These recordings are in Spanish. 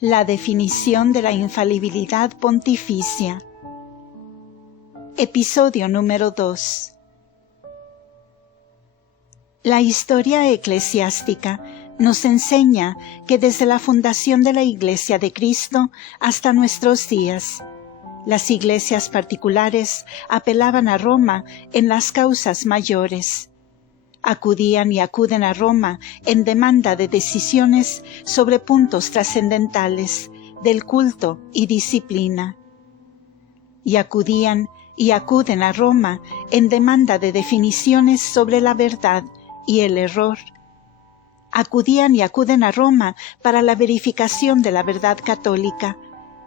La definición de la infalibilidad pontificia. Episodio número 2. La historia eclesiástica nos enseña que desde la fundación de la Iglesia de Cristo hasta nuestros días, las iglesias particulares apelaban a Roma en las causas mayores. Acudían y acuden a Roma en demanda de decisiones sobre puntos trascendentales del culto y disciplina. Y acudían y acuden a Roma en demanda de definiciones sobre la verdad y el error. Acudían y acuden a Roma para la verificación de la verdad católica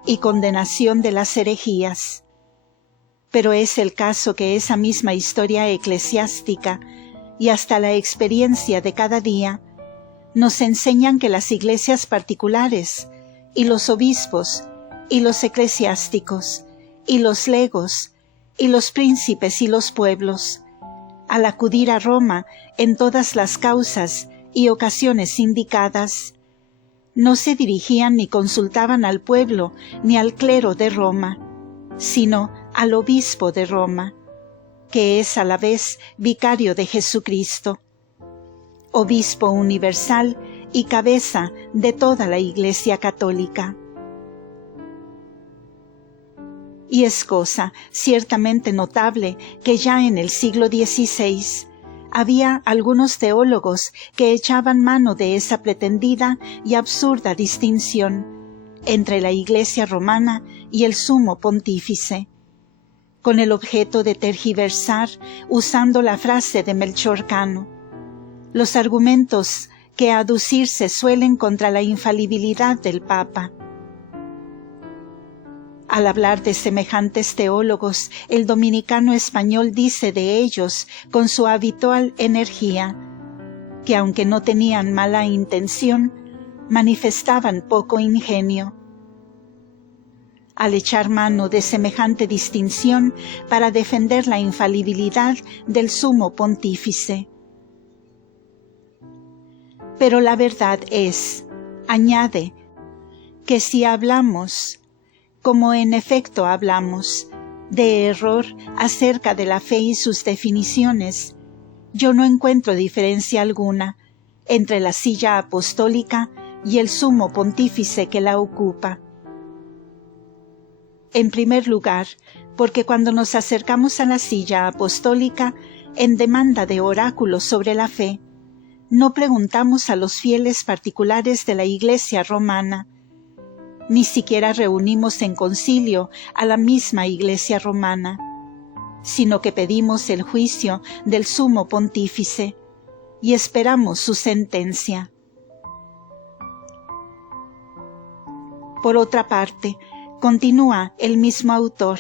y condenación de las herejías. Pero es el caso que esa misma historia eclesiástica y hasta la experiencia de cada día, nos enseñan que las iglesias particulares, y los obispos, y los eclesiásticos, y los legos, y los príncipes y los pueblos, al acudir a Roma en todas las causas y ocasiones indicadas, no se dirigían ni consultaban al pueblo ni al clero de Roma, sino al obispo de Roma, que es a la vez vicario de Jesucristo, obispo universal y cabeza de toda la Iglesia católica. Y es cosa ciertamente notable que ya en el siglo XVI había algunos teólogos que echaban mano de esa pretendida y absurda distinción entre la Iglesia romana y el sumo pontífice, con el objeto de tergiversar, usando la frase de Melchor Cano, los argumentos que aducirse suelen contra la infalibilidad del Papa. Al hablar de semejantes teólogos, el dominicano español dice de ellos con su habitual energía, que aunque no tenían mala intención, manifestaban poco ingenio. Al echar mano de semejante distinción para defender la infalibilidad del sumo pontífice. Pero la verdad es, añade, que si hablamos, como en efecto hablamos, de error acerca de la fe y sus definiciones, yo no encuentro diferencia alguna entre la silla apostólica y el sumo pontífice que la ocupa. En primer lugar, porque cuando nos acercamos a la silla apostólica en demanda de oráculos sobre la fe, no preguntamos a los fieles particulares de la Iglesia romana, ni siquiera reunimos en concilio a la misma Iglesia romana, sino que pedimos el juicio del sumo pontífice y esperamos su sentencia. Por otra parte, continúa el mismo autor,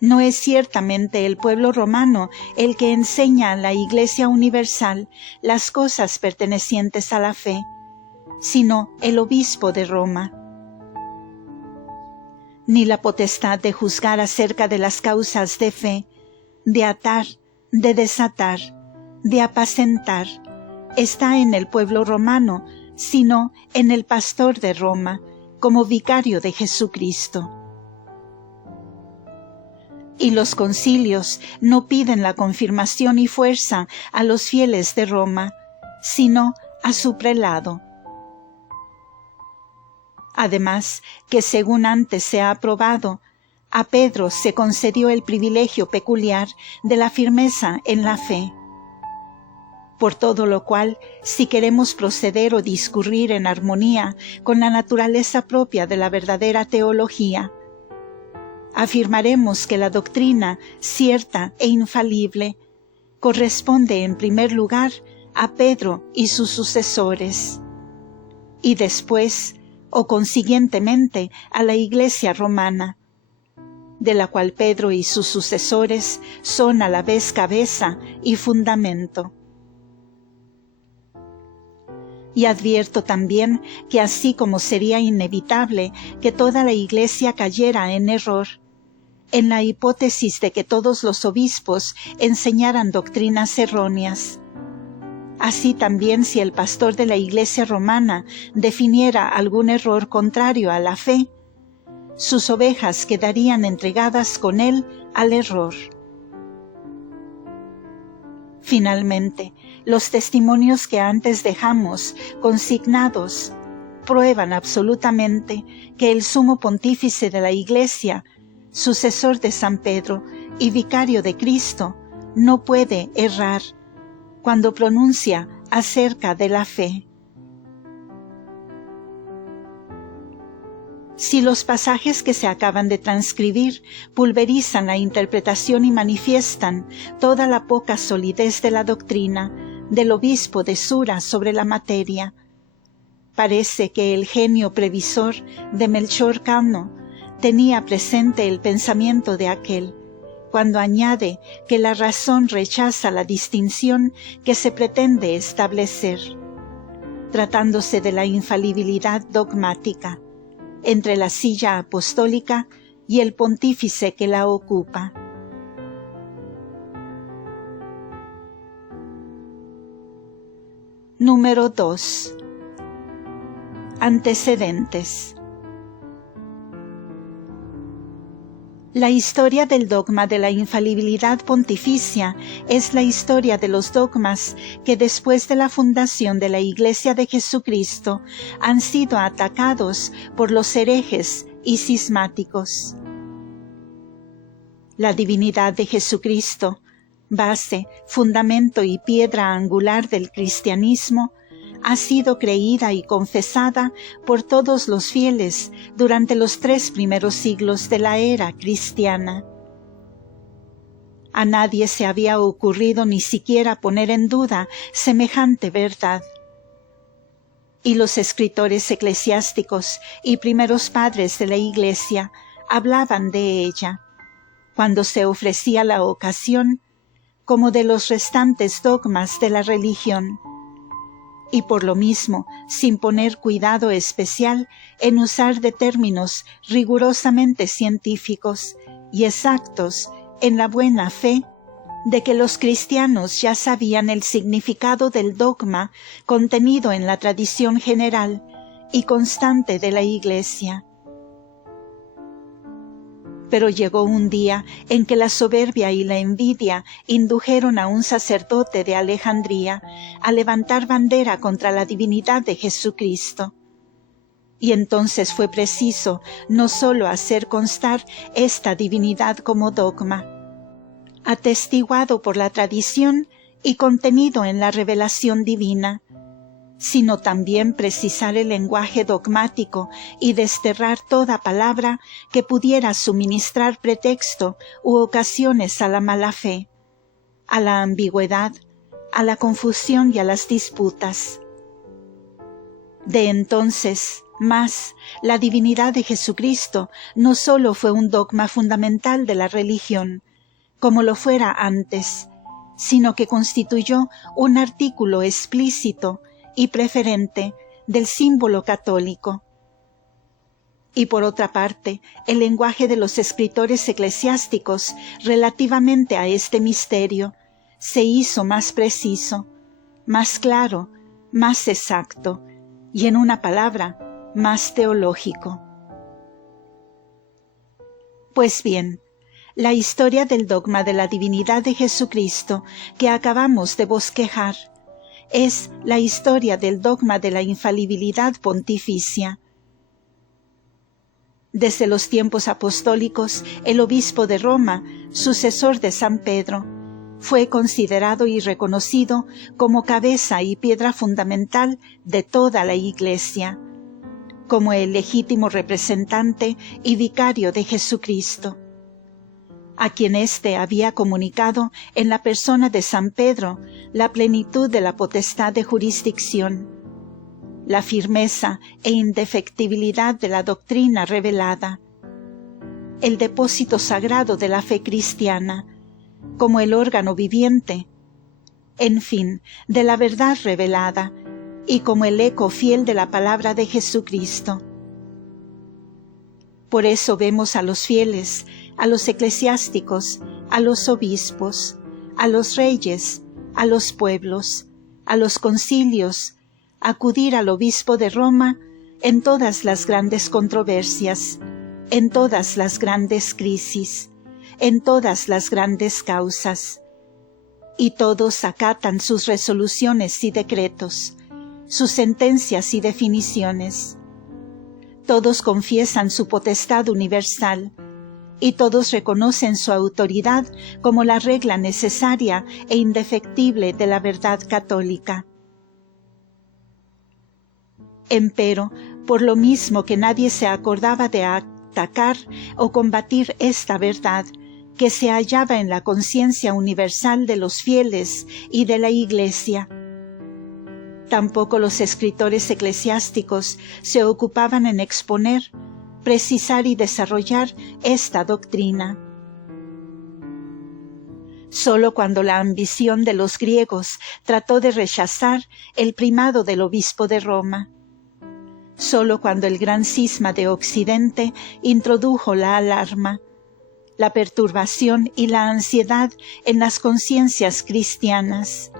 no es ciertamente el pueblo romano el que enseña a la Iglesia universal las cosas pertenecientes a la fe, sino el obispo de Roma. Ni la potestad de juzgar acerca de las causas de fe, de atar, de desatar, de apacentar, está en el pueblo romano, sino en el pastor de Roma, como vicario de Jesucristo. Y los concilios no piden la confirmación y fuerza a los fieles de Roma, sino a su prelado. Además, que según antes se ha probado, a Pedro se concedió el privilegio peculiar de la firmeza en la fe. Por todo lo cual, si queremos proceder o discurrir en armonía con la naturaleza propia de la verdadera teología, afirmaremos que la doctrina cierta e infalible corresponde en primer lugar a Pedro y sus sucesores, y después, o consiguientemente, a la Iglesia romana, de la cual Pedro y sus sucesores son a la vez cabeza y fundamento. Y advierto también que así como sería inevitable que toda la Iglesia cayera en error, en la hipótesis de que todos los obispos enseñaran doctrinas erróneas, así también si el pastor de la Iglesia romana definiera algún error contrario a la fe, sus ovejas quedarían entregadas con él al error. Finalmente, los testimonios que antes dejamos consignados prueban absolutamente que el sumo pontífice de la Iglesia, sucesor de San Pedro y vicario de Cristo, no puede errar cuando pronuncia acerca de la fe. Si los pasajes que se acaban de transcribir pulverizan la interpretación y manifiestan toda la poca solidez de la doctrina del obispo de Sura sobre la materia, parece que el genio previsor de Melchor Cano tenía presente el pensamiento de aquel, cuando añade que la razón rechaza la distinción que se pretende establecer, tratándose de la infalibilidad dogmática, entre la silla apostólica y el pontífice que la ocupa. Número 2. Antecedentes. La historia del dogma de la infalibilidad pontificia es la historia de los dogmas que después de la fundación de la Iglesia de Jesucristo han sido atacados por los herejes y cismáticos. La divinidad de Jesucristo, base, fundamento y piedra angular del cristianismo, ha sido creída y confesada por todos los fieles durante los 3 primeros siglos de la era cristiana. A nadie se había ocurrido ni siquiera poner en duda semejante verdad. Y los escritores eclesiásticos y primeros padres de la Iglesia hablaban de ella, cuando se ofrecía la ocasión, como de los restantes dogmas de la religión, y por lo mismo sin poner cuidado especial en usar de términos rigurosamente científicos y exactos en la buena fe de que los cristianos ya sabían el significado del dogma contenido en la tradición general y constante de la Iglesia. Pero llegó un día en que la soberbia y la envidia indujeron a un sacerdote de Alejandría a levantar bandera contra la divinidad de Jesucristo. Y entonces fue preciso no sólo hacer constar esta divinidad como dogma, atestiguado por la tradición y contenido en la revelación divina, sino también precisar el lenguaje dogmático y desterrar toda palabra que pudiera suministrar pretexto u ocasiones a la mala fe, a la ambigüedad, a la confusión y a las disputas. De entonces más, la divinidad de Jesucristo no sólo fue un dogma fundamental de la religión, como lo fuera antes, sino que constituyó un artículo explícito y preferente del símbolo católico. Y por otra parte, el lenguaje de los escritores eclesiásticos relativamente a este misterio se hizo más preciso, más claro, más exacto, y en una palabra, más teológico. Pues bien, la historia del dogma de la divinidad de Jesucristo que acabamos de bosquejar es la historia del dogma de la infalibilidad pontificia. Desde los tiempos apostólicos, el obispo de Roma, sucesor de San Pedro, fue considerado y reconocido como cabeza y piedra fundamental de toda la Iglesia, como el legítimo representante y vicario de Jesucristo, a quien éste había comunicado en la persona de San Pedro la plenitud de la potestad de jurisdicción, la firmeza e indefectibilidad de la doctrina revelada, el depósito sagrado de la fe cristiana, como el órgano viviente, en fin, de la verdad revelada, y como el eco fiel de la palabra de Jesucristo. Por eso vemos a los fieles, a los eclesiásticos, a los obispos, a los reyes, a los pueblos, a los concilios, acudir al obispo de Roma en todas las grandes controversias, en todas las grandes crisis, en todas las grandes causas. Y todos acatan sus resoluciones y decretos, sus sentencias y definiciones. Todos confiesan su potestad universal, y todos reconocen su autoridad como la regla necesaria e indefectible de la verdad católica. Empero, por lo mismo que nadie se acordaba de atacar o combatir esta verdad, que se hallaba en la conciencia universal de los fieles y de la Iglesia, tampoco los escritores eclesiásticos se ocupaban en exponer, precisar y desarrollar esta doctrina. Solo cuando la ambición de los griegos trató de rechazar el primado del obispo de Roma, solo cuando el gran cisma de Occidente introdujo la alarma, la perturbación y la ansiedad en las conciencias cristianas,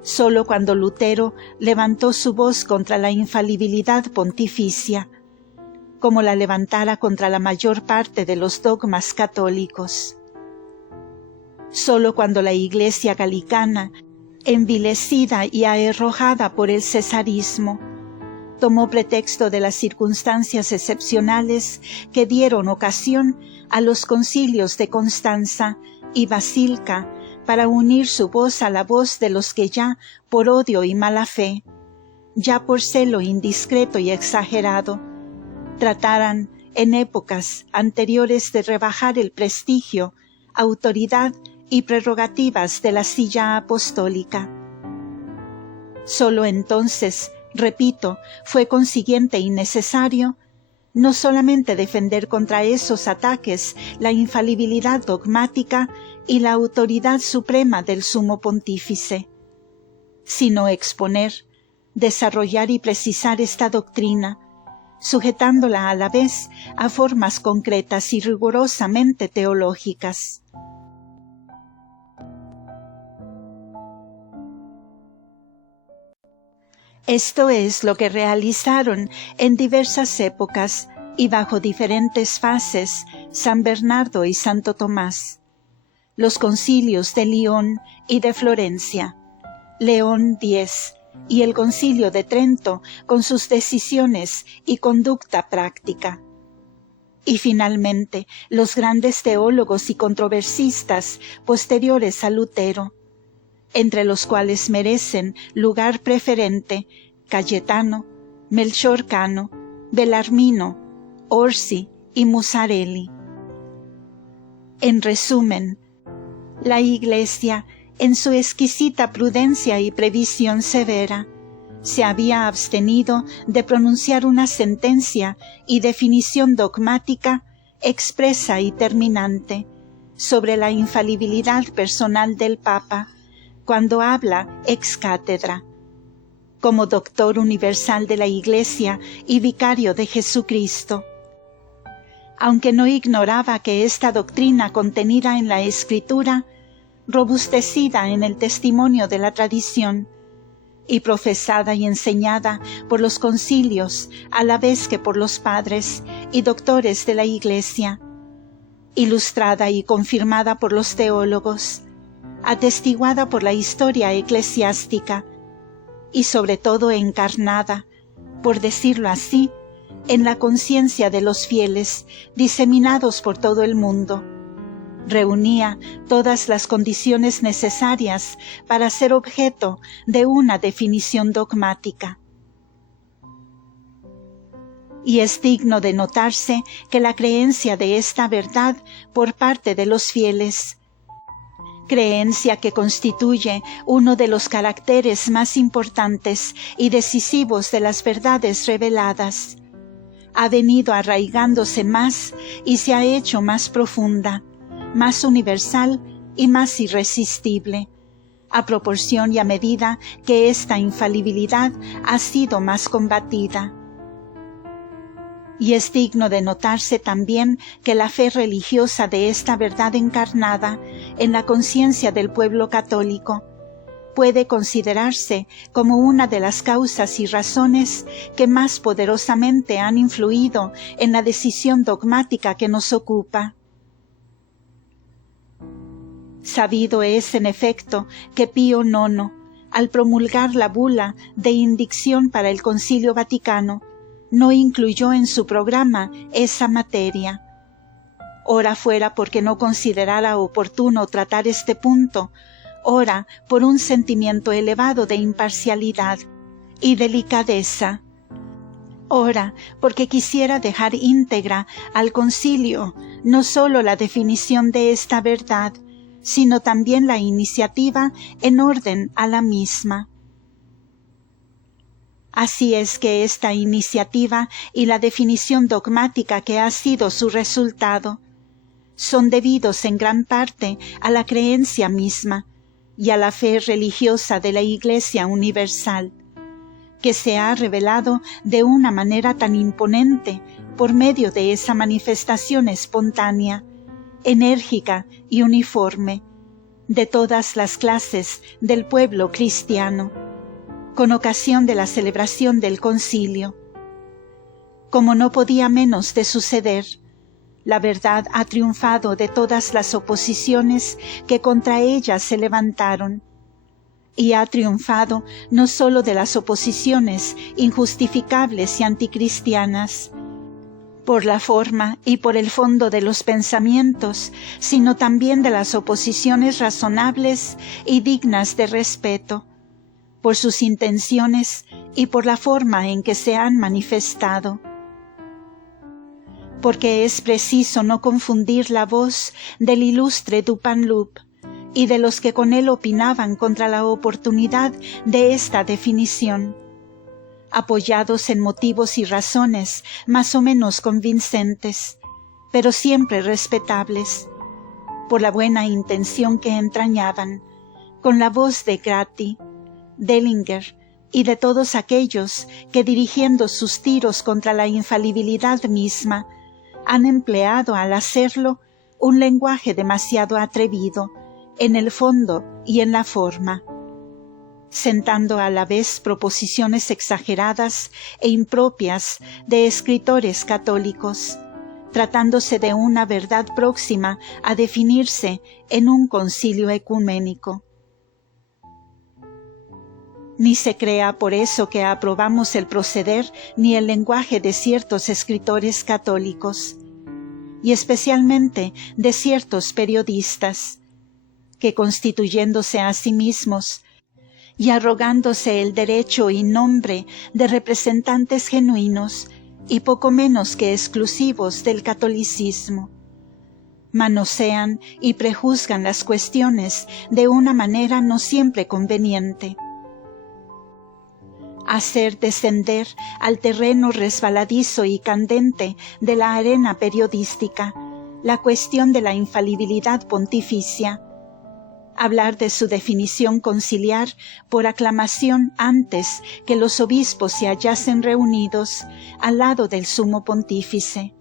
solo cuando Lutero levantó su voz contra la infalibilidad pontificia, como la levantara contra la mayor parte de los dogmas católicos. Solo cuando la Iglesia galicana, envilecida y aherrojada por el cesarismo, tomó pretexto de las circunstancias excepcionales que dieron ocasión a los concilios de Constanza y Basilca para unir su voz a la voz de los que ya, por odio y mala fe, ya por celo indiscreto y exagerado, trataran en épocas anteriores de rebajar el prestigio, autoridad y prerrogativas de la silla apostólica. Solo entonces, repito, fue consiguiente y necesario no solamente defender contra esos ataques la infalibilidad dogmática y la autoridad suprema del sumo pontífice, sino exponer, desarrollar y precisar esta doctrina, sujetándola a la vez a formas concretas y rigurosamente teológicas. Esto es lo que realizaron en diversas épocas y bajo diferentes fases San Bernardo y Santo Tomás, los concilios de León y de Florencia, León X, y el Concilio de Trento con sus decisiones y conducta práctica. Y finalmente, los grandes teólogos y controversistas posteriores a Lutero, entre los cuales merecen lugar preferente Cayetano, Melchor Cano, Bellarmino, Orsi y Musarelli. En resumen, la Iglesia, en su exquisita prudencia y previsión severa, se había abstenido de pronunciar una sentencia y definición dogmática expresa y terminante sobre la infalibilidad personal del Papa cuando habla ex cátedra, como doctor universal de la Iglesia y vicario de Jesucristo. Aunque no ignoraba que esta doctrina contenida en la Escritura, robustecida en el testimonio de la tradición, y profesada y enseñada por los concilios a la vez que por los padres y doctores de la Iglesia, ilustrada y confirmada por los teólogos, atestiguada por la historia eclesiástica y sobre todo encarnada, por decirlo así, en la conciencia de los fieles diseminados por todo el mundo, reunía todas las condiciones necesarias para ser objeto de una definición dogmática. Y es digno de notarse que la creencia de esta verdad por parte de los fieles, creencia que constituye uno de los caracteres más importantes y decisivos de las verdades reveladas, ha venido arraigándose más y se ha hecho más profunda, más universal y más irresistible, a proporción y a medida que esta infalibilidad ha sido más combatida. Y es digno de notarse también que la fe religiosa de esta verdad encarnada en la conciencia del pueblo católico puede considerarse como una de las causas y razones que más poderosamente han influido en la decisión dogmática que nos ocupa. Sabido es, en efecto, que Pío IX, al promulgar la bula de indicción para el Concilio Vaticano, no incluyó en su programa esa materia. Ora fuera porque no considerara oportuno tratar este punto, ora por un sentimiento elevado de imparcialidad y delicadeza, ora porque quisiera dejar íntegra al concilio no sólo la definición de esta verdad, sino también la iniciativa en orden a la misma. Así es que esta iniciativa y la definición dogmática que ha sido su resultado son debidos en gran parte a la creencia misma y a la fe religiosa de la Iglesia universal, que se ha revelado de una manera tan imponente por medio de esa manifestación espontánea, enérgica y uniforme de todas las clases del pueblo cristiano, con ocasión de la celebración del concilio. Como no podía menos de suceder, la verdad ha triunfado de todas las oposiciones que contra ella se levantaron, y ha triunfado no sólo de las oposiciones injustificables y anticristianas, por la forma y por el fondo de los pensamientos, sino también de las oposiciones razonables y dignas de respeto, por sus intenciones y por la forma en que se han manifestado. Porque es preciso no confundir la voz del ilustre Dupanloup y de los que con él opinaban contra la oportunidad de esta definición, apoyados en motivos y razones más o menos convincentes, pero siempre respetables, por la buena intención que entrañaban, con la voz de Grati, Dellinger y de todos aquellos que, dirigiendo sus tiros contra la infalibilidad misma, han empleado al hacerlo un lenguaje demasiado atrevido en el fondo y en la forma, sentando a la vez proposiciones exageradas e impropias de escritores católicos, tratándose de una verdad próxima a definirse en un concilio ecuménico. Ni se crea por eso que aprobamos el proceder ni el lenguaje de ciertos escritores católicos, y especialmente de ciertos periodistas, que constituyéndose a sí mismos y arrogándose el derecho y nombre de representantes genuinos y poco menos que exclusivos del catolicismo, manosean y prejuzgan las cuestiones de una manera no siempre conveniente. Hacer descender al terreno resbaladizo y candente de la arena periodística la cuestión de la infalibilidad pontificia, hablar de su definición conciliar por aclamación antes que los obispos se hallasen reunidos al lado del sumo pontífice,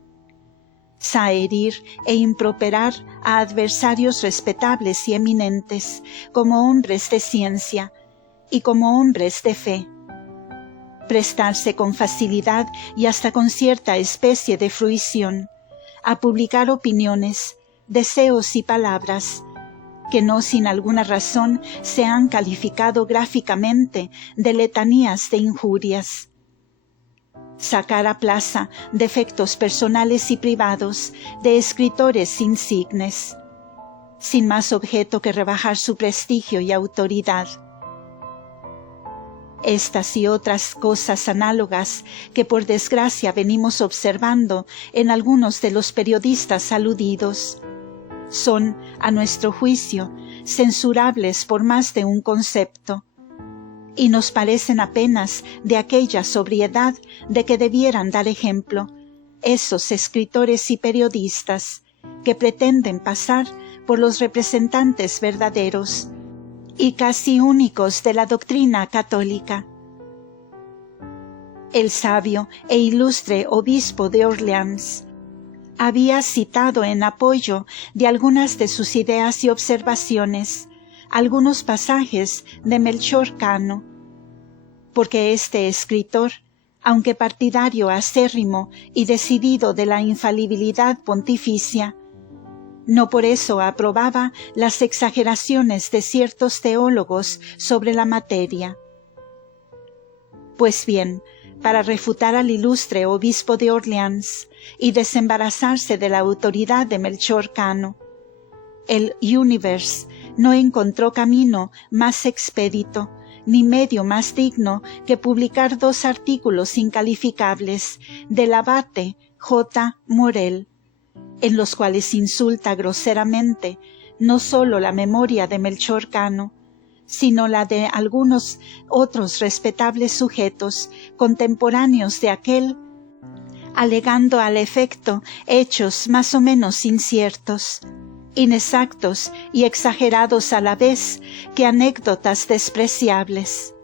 saherir e improperar a adversarios respetables y eminentes como hombres de ciencia y como hombres de fe, prestarse con facilidad y hasta con cierta especie de fruición a publicar opiniones, deseos y palabras que no sin alguna razón se han calificado gráficamente de letanías de injurias, sacar a plaza defectos personales y privados de escritores insignes, sin más objeto que rebajar su prestigio y autoridad. Estas y otras cosas análogas que por desgracia venimos observando en algunos de los periodistas aludidos son, a nuestro juicio, censurables por más de un concepto, y nos parecen apenas de aquella sobriedad de que debieran dar ejemplo esos escritores y periodistas que pretenden pasar por los representantes verdaderos y casi únicos de la doctrina católica. El sabio e ilustre obispo de Orleans había citado en apoyo de algunas de sus ideas y observaciones algunos pasajes de Melchor Cano, porque este escritor, aunque partidario acérrimo y decidido de la infalibilidad pontificia, no por eso aprobaba las exageraciones de ciertos teólogos sobre la materia. Pues bien, para refutar al ilustre obispo de Orleans y desembarazarse de la autoridad de Melchor Cano, el Universe no encontró camino más expedito ni medio más digno que publicar 2 artículos incalificables del abate J. Morel, en los cuales insulta groseramente no sólo la memoria de Melchor Cano, sino la de algunos otros respetables sujetos contemporáneos de aquel, alegando al efecto hechos más o menos inciertos, inexactos y exagerados a la vez que anécdotas despreciables.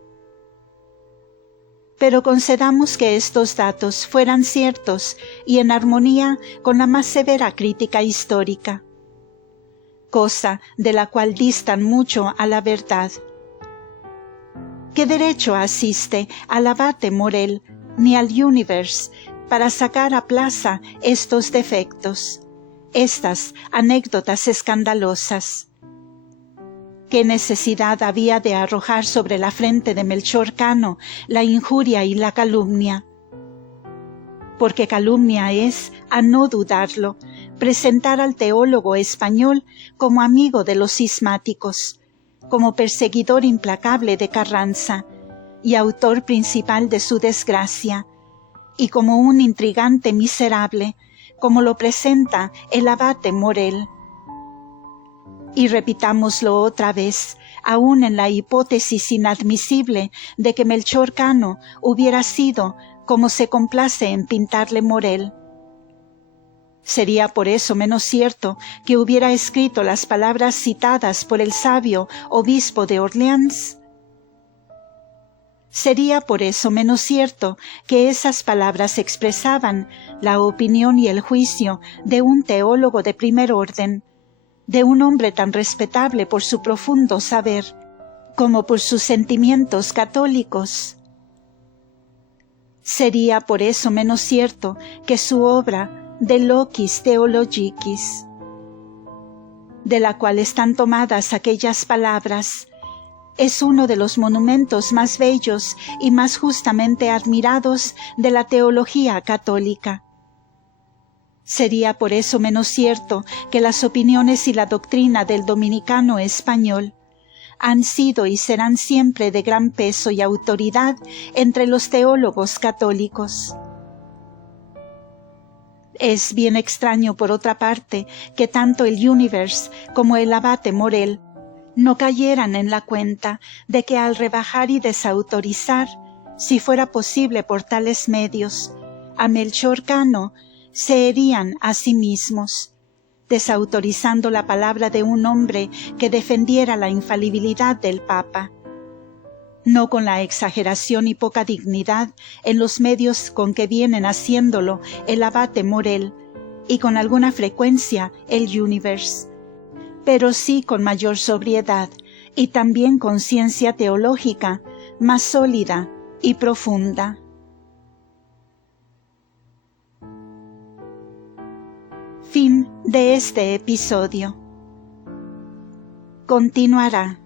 Pero concedamos que estos datos fueran ciertos y en armonía con la más severa crítica histórica, cosa de la cual distan mucho a la verdad. ¿Qué derecho asiste al abate Morel ni al Universe para sacar a plaza estos defectos, estas anécdotas escandalosas? ¿Qué necesidad había de arrojar sobre la frente de Melchor Cano la injuria y la calumnia? Porque calumnia es, a no dudarlo, presentar al teólogo español como amigo de los cismáticos, como perseguidor implacable de Carranza y autor principal de su desgracia, y como un intrigante miserable, como lo presenta el abate Morel. Y repitámoslo otra vez, aún en la hipótesis inadmisible de que Melchor Cano hubiera sido como se complace en pintarle Morel. ¿Sería por eso menos cierto que hubiera escrito las palabras citadas por el sabio obispo de Orleans? ¿Sería por eso menos cierto que esas palabras expresaban la opinión y el juicio de un teólogo de primer orden, de un hombre tan respetable por su profundo saber como por sus sentimientos católicos? Sería por eso menos cierto que su obra De Locis Theologicis, de la cual están tomadas aquellas palabras, es uno de los monumentos más bellos y más justamente admirados de la teología católica. Sería por eso menos cierto que las opiniones y la doctrina del dominicano español han sido y serán siempre de gran peso y autoridad entre los teólogos católicos. Es bien extraño, por otra parte, que tanto el Universe como el abate Morel no cayeran en la cuenta de que al rebajar y desautorizar, si fuera posible por tales medios, a Melchor Cano, se herían a sí mismos, desautorizando la palabra de un hombre que defendiera la infalibilidad del Papa, no con la exageración y poca dignidad en los medios con que vienen haciéndolo el abate Morel y con alguna frecuencia el Universe, pero sí con mayor sobriedad y también conciencia teológica más sólida y profunda. Fin de este episodio. Continuará.